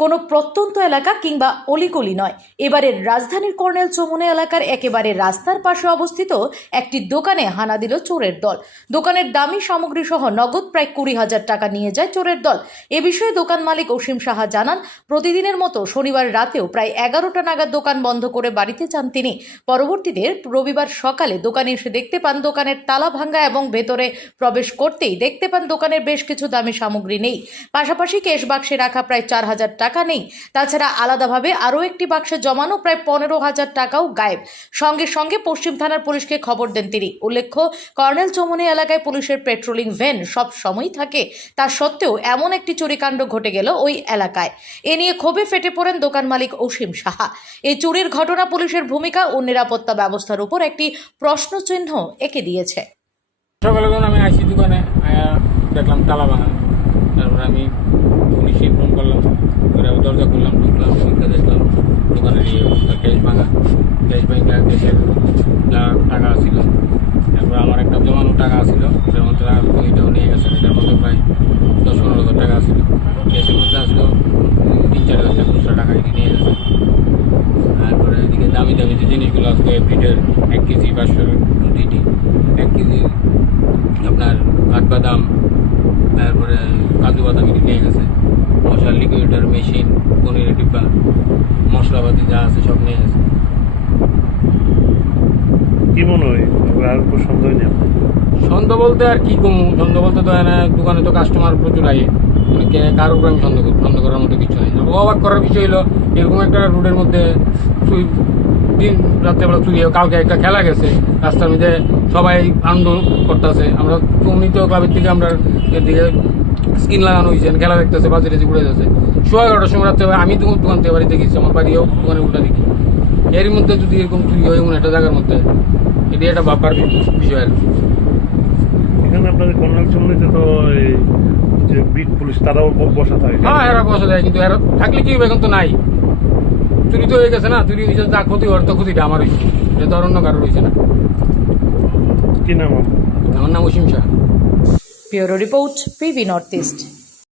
কোনো প্রত্যন্ত এলাকা কিংবা অলিকলি নয়। এবারের রাজধানীর কর্নেল চৌমুনে এলাকার একেবারে রাস্তার পাশে অবস্থিত একটি দোকানে হানা দিল চোরের দল। দোকানের দামি সামগ্রী সহ নগদ প্রায় কুড়ি হাজার টাকা নিয়ে যায় চোরের দল। এ বিষয়ে দোকান মালিক অসীম সাহা জানান, প্রতিদিনের মতো শনিবার রাতেও প্রায় এগারোটা নাগাদ দোকান বন্ধ করে বাড়িতে চান তিনি। পরবর্তীতে রবিবার সকালে দোকানে এসে দেখতে পান দোকানের তালা ভাঙ্গা এবং ভেতরে প্রবেশ করতেই দেখতে পান দোকানের বেশ কিছু দামি সামগ্রী নেই। পাশাপাশি কেশ বাক্সে রাখা প্রায় চার হাজার টাকা নেই। তাছাড়া আলাদাভাবে আরও একটি বাক্সে জমানো প্রায় পনেরো হাজার টাকাও গায়েব। সঙ্গে সঙ্গে পশ্চিম থানার পুলিশকে খবর দেন তিনি। উল্লেখ্য, কর্নেল চৌমনি এলাকায় পুলিশের পেট্রোলিং ভ্যান সব সময়ই থাকে। তা সত্ত্বেও এমন একটি চুরিকাণ্ড ঘটে গেল ওই এলাকায়। এ নিয়ে ক্ষোভে ফেটে পড়েন দোকান মালিক অসীম সাহা। এই চুরির ঘটনা পুলিশের ভূমিকা ও নিরাপত্তা ব্যবস্থার উপর একটি প্রশ্নচিহ্ন এঁকে দিয়েছে। সকালে আমি আইসি দোকানে দেখলাম তালা ভাঙা তারপরে আমি পুলিশে ফোন করলাম। করে দরজা খুললাম, ঢুকলাম ঢুকে দেখলাম, দোকানের ইয়ে ক্যাশ ভাঙা। ক্যাশ ভাঙা যা টাকা ছিল, তারপরে আমার একটা জমানো টাকা ছিল মধ্যে টাকা ওইটাও নিয়ে গেছে এটার মধ্যে প্রায় দশ পনেরো হাজার টাকা ছিল। ক্যাশের মধ্যে আসলো, তিন চার হাজার খুচরা টাকা এটি নিয়ে গেছে। তারপরে এদিকে দামি দামি যে জিনিসগুলো আসতো এভরিডের এক কেজি পাঁচশো দুইটি এক কেজি আপনার কাঠবাদাম তারপরে কাজু বাদাম এটি নিয়ে গেছে। মশলা লিকুইডার মেশিন পনিরের ডিব্বা মশলাপাতি যা আছে সব নিয়ে গেছে। কি মনে হয়? আর কোনো সন্দেহ নেই সন্দেহ বলতে আর কি কমু? সন্দেহ বলতে তো এনে দোকানে তো কাস্টমার প্রচুর আগে মানে কারোর উপর আমি সন্দেহ করি সন্দেহ করার মতো কিছু নেই। অবাক করার বিষয় হলো এরকম একটা রোডের মধ্যে চুই দিন রাত্রেবেলা চুই কালকে একটা খেলা গেছে রাস্তার মধ্যে সবাই আনন্দ করতেছে। আমরা চৌমিত ক্লাবের থেকে আমরা এদিকে স্ক্রিন লাগানো হয়েছে খেলা দেখতেছে বাজে টেজে ঘুরে যাচ্ছে। সোয়া এগারোটার সময় রাত্রে আমি তো দোকান থেকে বাড়িতে গেছি আমার বাড়িও দোকানে উল্টা দেখি এর মধ্যে যদি এরকম চুরি হয় এমন একটা জায়গার মধ্যে এটি একটা ভাববার বিষয় আর কি। এখানে আপনাদের কর্নাল চমনিতে তো যে বিট পুলিশ তারাও বসা থাকে। হ্যাঁ এরা বসা যায় কিন্তু এরা থাকলে কি হবে? এখন তো নাই। চুরি তো হয়ে গেছে না চুরি হয়েছে যা ক্ষতি হওয়ার তো ক্ষতিটা আমার হয়েছে এটা তো আর অন্য কারও রয়েছে না। কি নাম আমার নাম Asim Shah. Bureau report PV north east.